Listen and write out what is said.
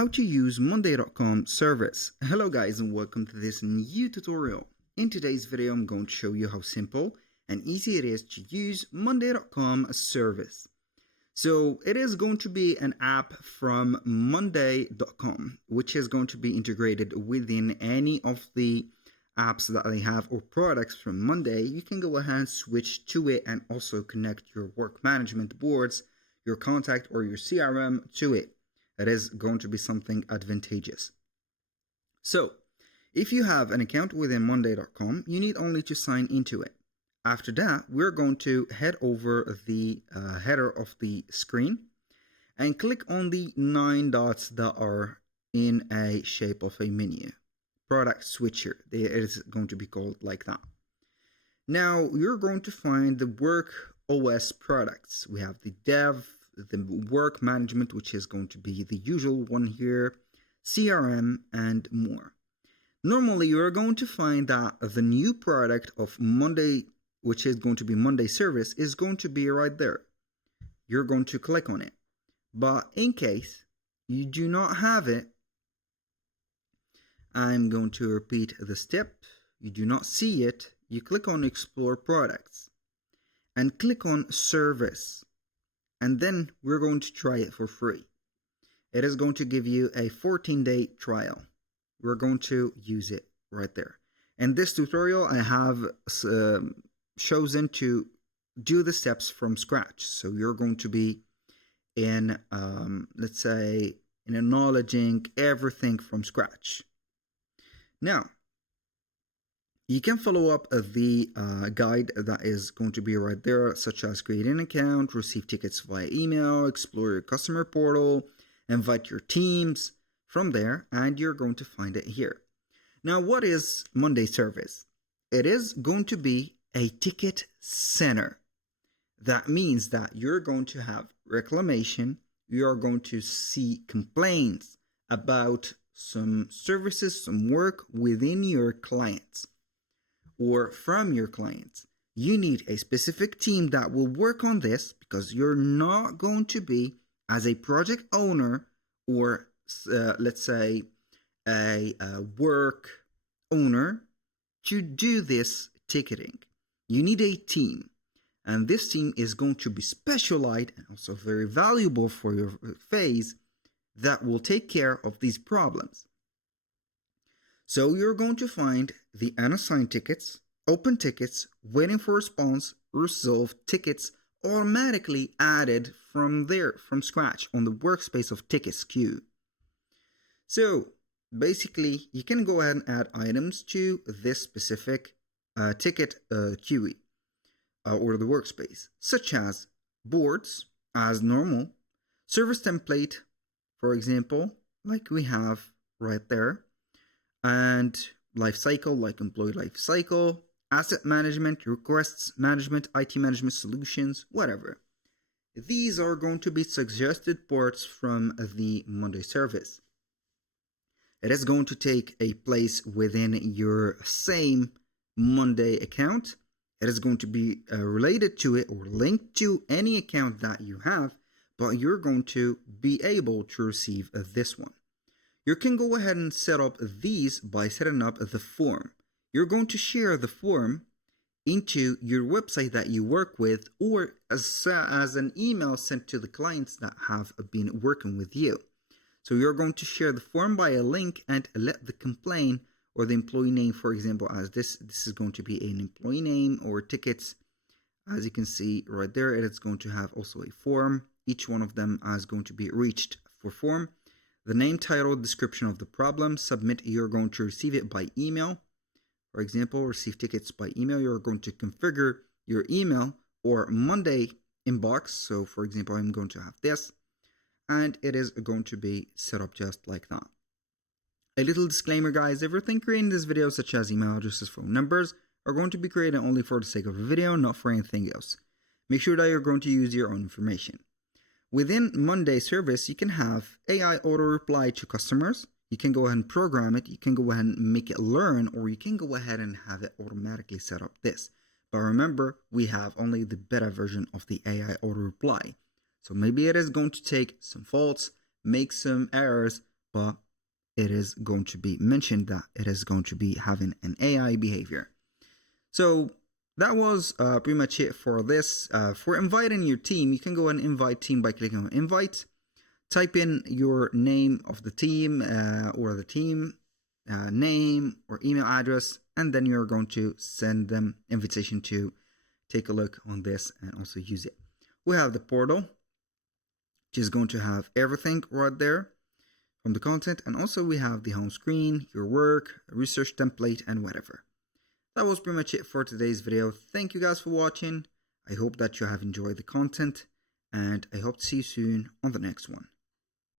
How to use Monday.com service. Hello guys and welcome to this new tutorial. In today's video I'm going to show you how simple and easy it is to use Monday.com service. So it is going to be an app from Monday.com which is going to be integrated within any of the apps that they have or products from Monday. You can go ahead and switch to it and also connect your work management boards, your contact or your CRM to it. It is going to be something advantageous. So if you have an account within Monday.com, you need only to sign into it. After that, we're going to head over the header of the screen and click on the 9 dots that are in a shape of a menu. Product switcher, it is going to be called like that. Now you're going to find the Work OS products. We have the Dev, the work management, which is going to be the usual one here, CRM, and more. Normally, you're going to find that the new product of Monday, which is going to be Monday service, is going to be right there. You're going to click on it. But in case you do not have it, I'm going to repeat the step. You do not see it. You click on Explore Products and click on Service. And then we're going to try it for free. It is going to give you a 14-day trial. We're going to use it right there. In this tutorial, I have chosen to do the steps from scratch. So you're going to be in, let's say, in acknowledging everything from scratch. Now, you can follow up the guide that is going to be right there, such as create an account, receive tickets via email, explore your customer portal, invite your teams from there, and you're going to find it here. Now, what is Monday service? It is going to be a ticket center. That means that you're going to have reclamation, you're going to see complaints about some services, some work within your clients or from your clients. You need a specific team that will work on this, because you're not going to be, as a project owner or let's say a work owner, to do this ticketing. You need a team, and this team is going to be specialized and also very valuable for your phase that will take care of these problems. So you're going to find the unassigned tickets, open tickets, waiting for response, resolved tickets automatically added from there, from scratch on the workspace of tickets queue. So basically, you can go ahead and add items to this specific ticket queue or the workspace, such as boards as normal, service template, for example, like we have right there, and life cycle, like employee life cycle, asset management, requests management, IT management solutions, whatever. These are going to be suggested parts from the Monday service. It is going to take a place within your same Monday account. It is going to be related to it or linked to any account that you have, but you're going to be able to receive this one. You can go ahead and set up these by setting up the form. You're going to share the form into your website that you work with, or as an email sent to the clients that have been working with you. So you're going to share the form by a link and let the complaint or the employee name, for example, as this is going to be an employee name or tickets. As you can see right there, it is going to have also a form. Each one of them is going to be reached for form. The name, title, description of the problem, submit. You're going to receive it by email. For example, receive tickets by email. You're going to configure your email or Monday inbox. So for example, I'm going to have this, and it is going to be set up just like that. A little disclaimer, guys, everything created in this video, such as email addresses, phone numbers, are going to be created only for the sake of a video, not for anything else. Make sure that you're going to use your own information. Within Monday service, you can have AI auto reply to customers. You can go ahead and program it. You can go ahead and make it learn, or you can go ahead and have it automatically set up this. But remember, we have only the beta version of the AI auto reply. So maybe it is going to take some faults, make some errors, but it is going to be mentioned that it is going to be having an AI behavior. So that was pretty much it for this. For inviting your team, you can go and invite team by clicking on invite. Type in your name of the team or the team name or email address, and then you're going to send them invitation to take a look on this and also use it. We have the portal, which is going to have everything right there from the content, and also we have the home screen, your work, research template, and whatever. That was pretty much it for today's video. Thank you guys for watching. I hope that you have enjoyed the content, and I hope to see you soon on the next one.